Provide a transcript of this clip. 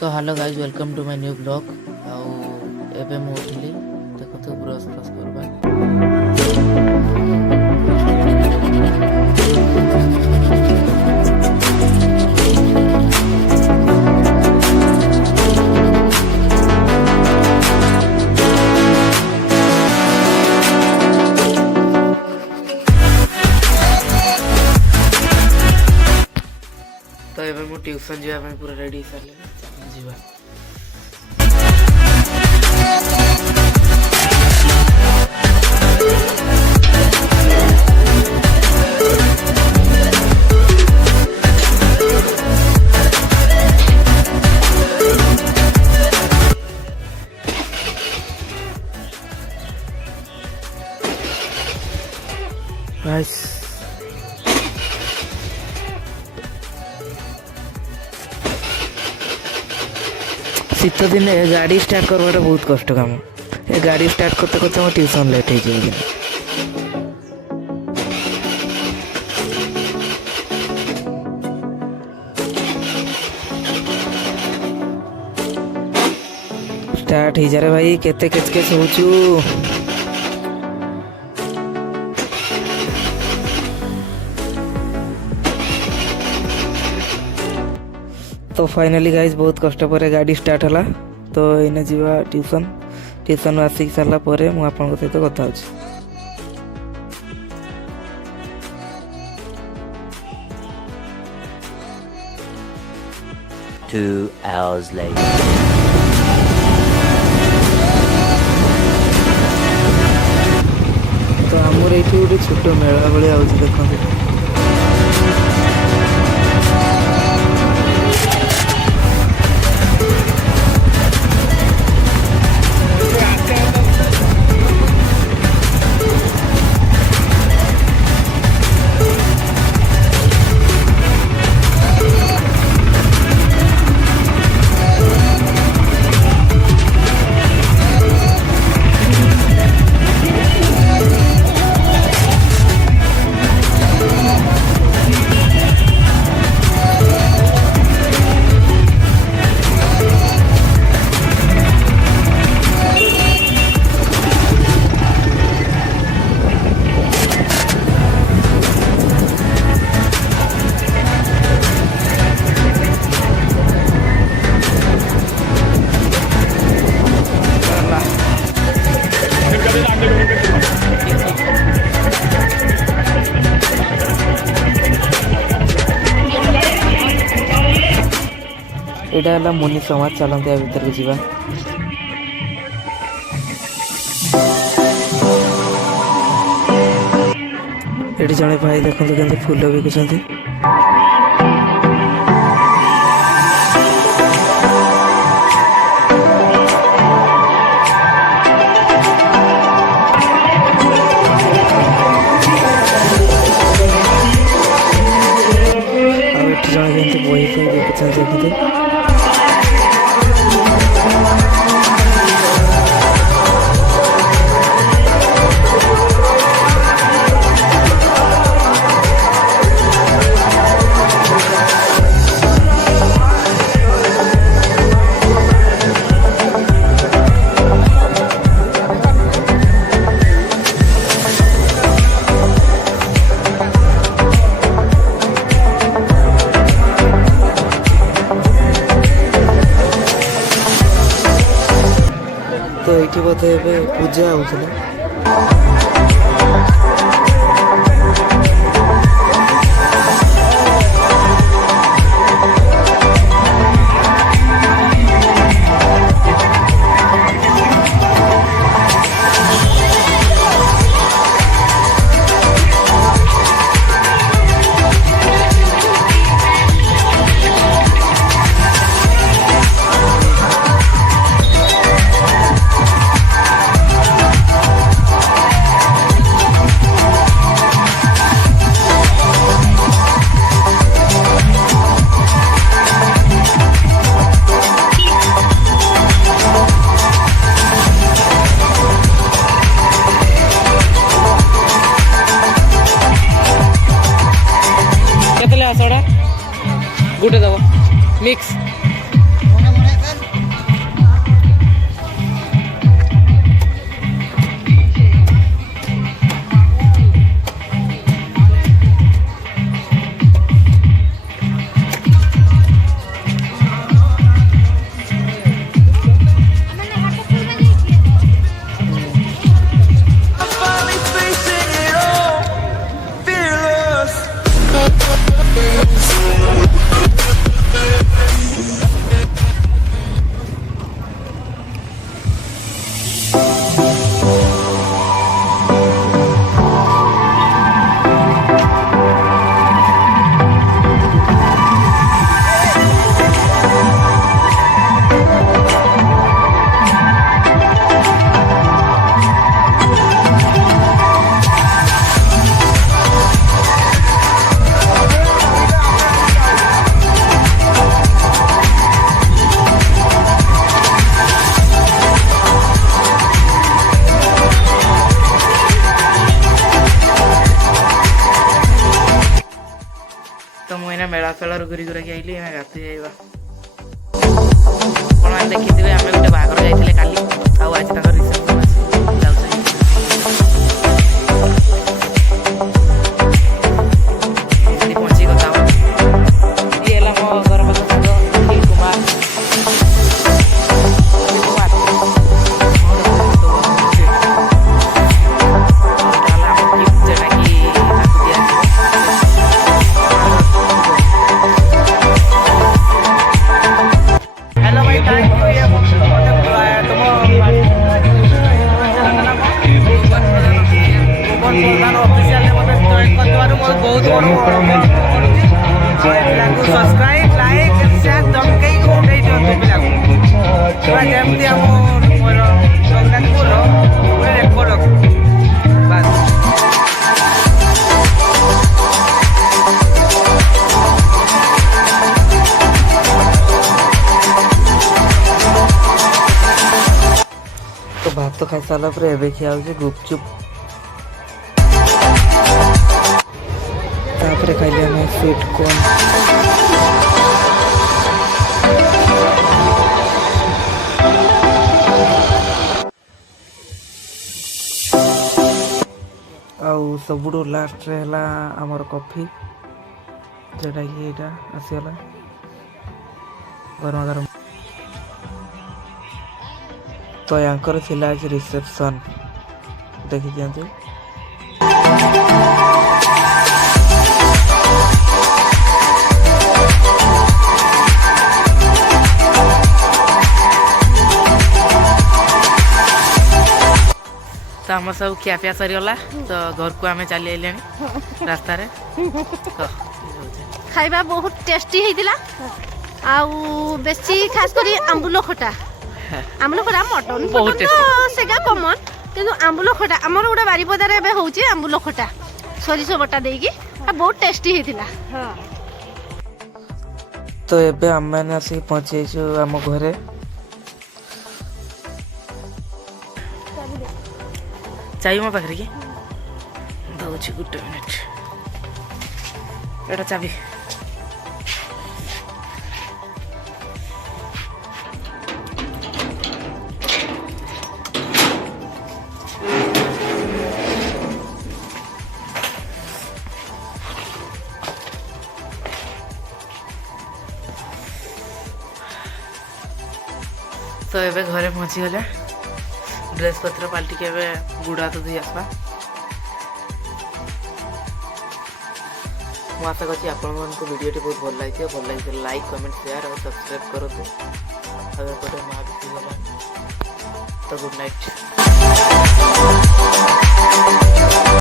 तो hello guys welcome to my new blog आउ एबे मु उठिली देखो ब्रश फ्रश करबा तो एबे मु ट्यूशन जीवा ପାଇଁ पूरा रेडी करले जीवा गाइस शीत दिन गाड़ी स्टार्ट करवाटा बहुत कष्ट काम ए गाड़ी स्टार्ट करते करते मो ट्यूशन लेट हो जाए स्टार्ट हो जा भाई केते केच होचू तो फाइनली गाइस बहुत कष्ट पर गाड़ी स्टार्ट हला तो इने जीवा ट्यूशन आसिक सारा पर मु आपन सहित कथा होछि 2 hours later. तो आमर ये गोटे छोट मेला भाई आउछ देखो यहाँ मुनि समाज चलते या भर जावा ये जड़े भाई देखो के फूल बिकुंट जड़े बही फी बिकुंट देखते तो ये बोधे पूजा होता କରିକି ଆଇଲି ଏଇନା ଗାଧୋଇ ଆଇବା। ଆପଣମାନେ ଦେଖିଥିବେ ଆମେ ଗୋଟେ ବାହାଘର ଯାଇଥିଲେ କାଲି, ଆଉ ଆଜି ତାଙ୍କର ରିସେପସନ୍ ଅଛି। ଯାଉଛନ୍ତି ସେଠି ପହଞ୍ଚିକି କଥା ହବା। ଇଏ ହେଲା ମୋ ଘର ପାଖ ସାଙ୍ଗ Akhil Kumar. Subscribe like share दमकई को उठेई दियो तो पिला पूरा जेमती हम मोर जगन्नाथपुर पूरा रेकर्ड रख बस। तो भात खाई सारा पर एबे खिया होचे गुपचुप। तापरे खाइले हम स्वीट कॉर्न। आउ सबुठु लास्ट रे हला हमर कॉफी जेटा कि एटा आसीला गरम गरम। तो यांकर थिला आज रिसेप्शन देखि दियंतु। तो आम सब खियापिया सरीगला तो घर को आम चली आइले रास्ता रे। खाइबा बहुत टेस्टी होइतिला आउ बेसी खास करी आंबुलो खटा मटन बहुत तो सेगा कॉमन किंतु आंबुलो खटा हमर उडा बारीपदा रे बे होउची आंबुलो खटा सरिसो बटा देकी बहुत टेस्टी होइतिला। तो एबे हम मैंने आसी पहुंचे छु हम घरे। चाबी मो पाखरे की दउछि गुटे मिनिट एटा चाबी। तो एबे घरे पहुंची गले ड्रेस पत्र पाल्टी के गुड़ा तो धोई आसवा। ମୁଁ ଆଶା କରୁଛି ଆପଣମାନଙ୍କୁ ଭିଡ଼ିଓଟି ବହୁତ ଭଲ ଲାଗିଥିବ। ଲାଇକ୍ କମେଣ୍ଟ ସେୟାର ଆଉ ସବସ୍କ୍ରାଇବ୍ କରନ୍ତୁ। ଆଉ ଏପଟେ ମା ବି ଗଲାଣି ତ ଗୁଡ୍ ନାଇଟ୍।